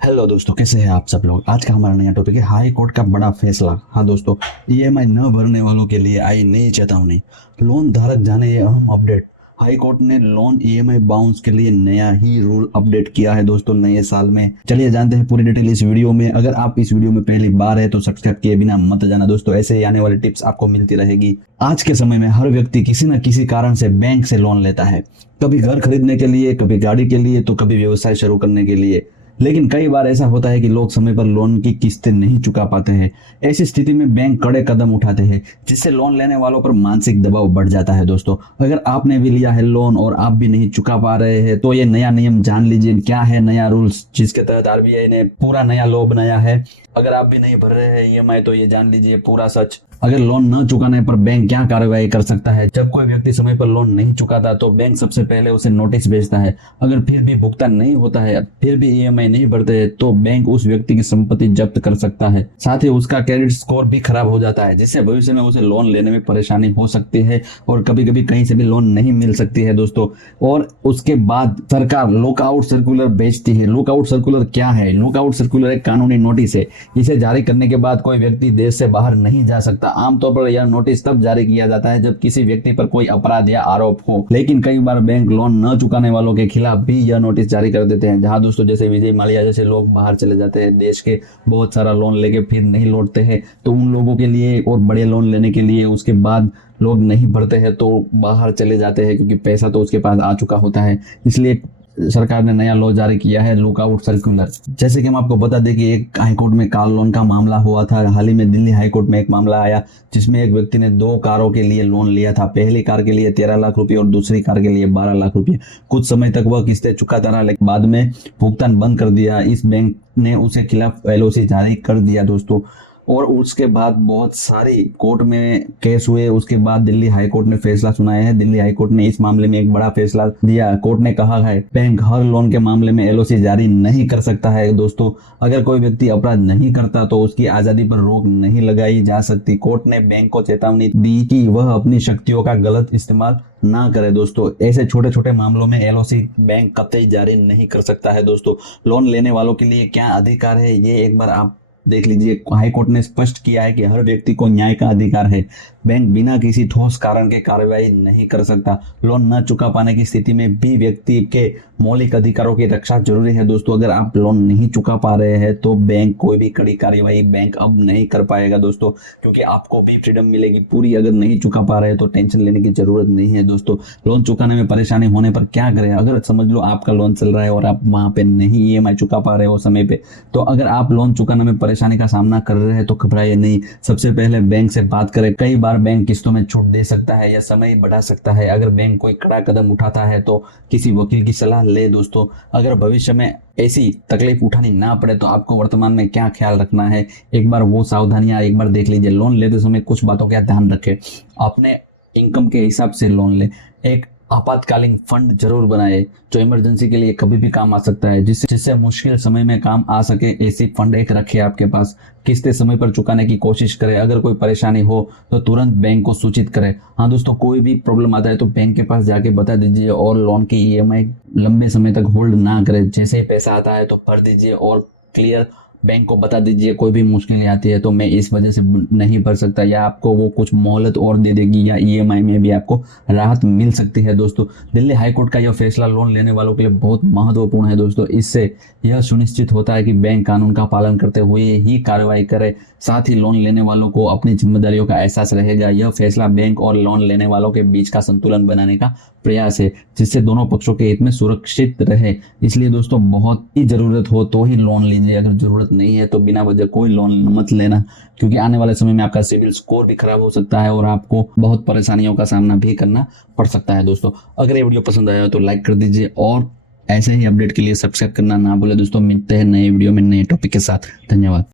Hello दोस्तों, कैसे हैं आप सब लोग। आज का हमारा नया टॉपिक है हाई कोर्ट का बड़ा फैसला। हाँ दोस्तों, ईएमआई न भरने वालों के लिए आई नई चेतावनी। लोन धारक जाने ये अहम अपडेट। हाई कोर्ट ने लोन ईएमआई बाउंस के लिए नया ही रूल अपडेट किया है दोस्तों नए साल में। चलिए जानते हैं पूरी डिटेल इस वीडियो में। अगर आप इस वीडियो में पहली बार है तो सब्सक्राइब किए बिना मत जाना दोस्तों, ऐसे ही आने वाली टिप्स आपको मिलती रहेगी। आज के समय में हर व्यक्ति किसी न किसी कारण से बैंक से लोन लेता है, कभी घर खरीदने के लिए, कभी गाड़ी के लिए, तो कभी व्यवसाय शुरू करने के लिए। लेकिन कई बार ऐसा होता है कि लोग समय पर लोन की किस्तें नहीं चुका पाते हैं। ऐसी स्थिति में बैंक कड़े कदम उठाते हैं, जिससे लोन लेने वालों पर मानसिक दबाव बढ़ जाता है दोस्तों। अगर आपने भी लिया है लोन और आप भी नहीं चुका पा रहे हैं तो ये नया नियम जान लीजिए। क्या है नया रूल्स जिसके तहत आरबीआई ने पूरा नया लॉ बनाया है। अगर आप भी नहीं भर रहे हैं ईएमआई तो ये जान लीजिए पूरा सच। अगर लोन न चुकाने पर बैंक क्या कार्रवाई कर सकता है। जब कोई व्यक्ति समय पर लोन नहीं चुकाता तो बैंक सबसे पहले उसे नोटिस भेजता है। अगर फिर भी भुगतान नहीं होता है, फिर भी ईएमआई नहीं भरते हैं, तो बैंक उस व्यक्ति की संपत्ति जब्त कर सकता है। साथ ही उसका क्रेडिट स्कोर भी खराब हो जाता है, जिससे भविष्य में उसे लोन लेने में परेशानी हो सकती है और कभी कभी कहीं से भी लोन नहीं मिल सकती है दोस्तों। और उसके बाद सरकार लुकआउट सर्कुलर भेजती है। लुकआउट सर्कुलर क्या है? लुकआउट सर्कुलर एक कानूनी नोटिस है। इसे जारी करने के बाद कोई व्यक्ति देश से बाहर नहीं जा सकता। आमतौर पर यह नोटिस तब जारी किया जाता है जब किसी व्यक्ति पर कोई अपराध या आरोप हो। लेकिन कई बार बैंक लोन न चुकाने वालों के खिलाफ भी यह नोटिस जारी कर देते हैं। जहां दोस्तों जैसे विजय माल्या जैसे लोग बाहर चले जाते हैं देश के, बहुत सारा लोन लेके फिर नहीं लौटते हैं, तो उन लोगों के लिए और बड़े लोन लेने के लिए उसके बाद लोग नहीं भरते हैं तो बाहर चले जाते हैं, क्योंकि पैसा तो उसके पास आ चुका होता है। इसलिए सरकार ने नया लॉ जारी किया है, लुकआउट सर्कुलर। जैसे कि हम आपको बता दें कि एक हाईकोर्ट में कार लोन का मामला हुआ था। हाल ही में दिल्ली हाईकोर्ट में एक मामला आया जिसमें एक व्यक्ति ने 2 कारों के लिए लोन लिया था। पहली कार के लिए 13 लाख रुपए और दूसरी कार के लिए 12 लाख रुपए। कुछ समय तक वह किस्तें चुकाता रहा, लेकिन बाद में भुगतान बंद कर दिया। इस बैंक ने उसके खिलाफ एलओसी जारी कर दिया दोस्तों। और उसके बाद बहुत सारी कोर्ट में केस हुए। उसके बाद दिल्ली हाई कोर्ट ने फैसला सुनाया है। दिल्ली हाई कोर्ट ने इस मामले में एक बड़ा फैसला दिया। कोर्ट ने कहा है बैंक हर लोन के मामले में एलओसी जारी नहीं कर सकता है दोस्तों। अगर कोई व्यक्ति अपराध नहीं करता तो उसकी आजादी पर रोक नहीं लगाई जा सकती। कोर्ट ने बैंक को चेतावनी दी कि वह अपनी शक्तियों का गलत इस्तेमाल ना करे दोस्तों। ऐसे छोटे छोटे मामलों में एलओसी बैंक कतई जारी नहीं कर सकता है दोस्तों। लोन लेने वालों के लिए क्या अधिकार है ये एक बार आप देख लीजिए। हाईकोर्ट ने स्पष्ट किया है कि हर व्यक्ति को न्याय का अधिकार है। बैंक बिना किसी ठोस कारण के कार्रवाई नहीं कर सकता। लोन न चुका पाने की स्थिति में भी व्यक्ति के मौलिक अधिकारों की रक्षा जरूरी है दोस्तों। अगर आप लोन नहीं चुका पा रहे हैं तो बैंक कोई भी कड़ी कार्यवाही बैंक अब नहीं कर पाएगा दोस्तों, क्योंकि आपको भी फ्रीडम मिलेगी पूरी। अगर नहीं चुका पा रहे हैं तो टेंशन लेने की जरूरत नहीं है दोस्तों। लोन चुकाने में परेशानी होने पर क्या करें? अगर समझ लो आपका लोन चल रहा है और आप वहां पे नहीं ईएमआई चुका पा रहे हो समय पे, तो अगर आप लोन चुकाने में परेशानी का सामना कर रहे हैं तो घबराइए नहीं। सबसे पहले बैंक से बात करें। कई बार बैंक किस्तों में छूट दे सकता है या समय बढ़ा सकता है। अगर बैंक कोई कड़ा कदम उठाता है तो किसी वकील की सलाह ले दोस्तों। अगर भविष्य में ऐसी तकलीफ उठानी ना पड़े तो आपको वर्तमान में क्या ख्याल रखना है, एक बार वो सावधानियां एक बार देख लीजिए। लोन लेते समय कुछ बातों का ध्यान रखें। अपने इनकम के हिसाब से लोन ले। एक आपातकालीन फंड जरूर बनाए जो इमरजेंसी के लिए कभी भी काम आ सकता है, जिससे मुश्किल समय में काम आ सके। ऐसी फंड एक रखे आपके पास। किस्तें समय पर चुकाने की कोशिश करें। अगर कोई परेशानी हो तो तुरंत बैंक को सूचित करें। हाँ दोस्तों, कोई भी प्रॉब्लम आता है तो बैंक के पास जाके बता दीजिए और लोन की ईएमआई लंबे समय तक होल्ड ना करें। जैसे ही पैसा आता है तो भर दीजिए और क्लियर बैंक को बता दीजिए कोई भी मुश्किल आती है तो मैं इस वजह से नहीं भर सकता, या आपको वो कुछ मोहलत और दे देगी या ईएमआई में भी आपको राहत मिल सकती है दोस्तों। दिल्ली हाईकोर्ट का यह फैसला लोन लेने वालों के लिए बहुत महत्वपूर्ण है दोस्तों। इससे यह सुनिश्चित होता है कि बैंक कानून का पालन करते हुए ही कार्रवाई करे। साथ ही लोन लेने वालों को अपनी जिम्मेदारियों का एहसास रहेगा। यह फैसला बैंक और लोन लेने वालों के बीच का संतुलन बनाने का प्रयास है, जिससे दोनों पक्षों के हित में सुरक्षित रहे। इसलिए दोस्तों बहुत ही जरूरत हो तो ही लोन लीजिए। अगर जरूरत नहीं है तो बिना वजह कोई लोन मत लेना, क्योंकि आने वाले समय में आपका सिविल स्कोर भी खराब हो सकता है और आपको बहुत परेशानियों का सामना भी करना पड़ सकता है दोस्तों। अगर ये वीडियो पसंद आया तो लाइक कर दीजिए और ऐसे ही अपडेट के लिए सब्सक्राइब करना ना भूले दोस्तों। मिलते हैं नए वीडियो में नए टॉपिक के साथ। धन्यवाद।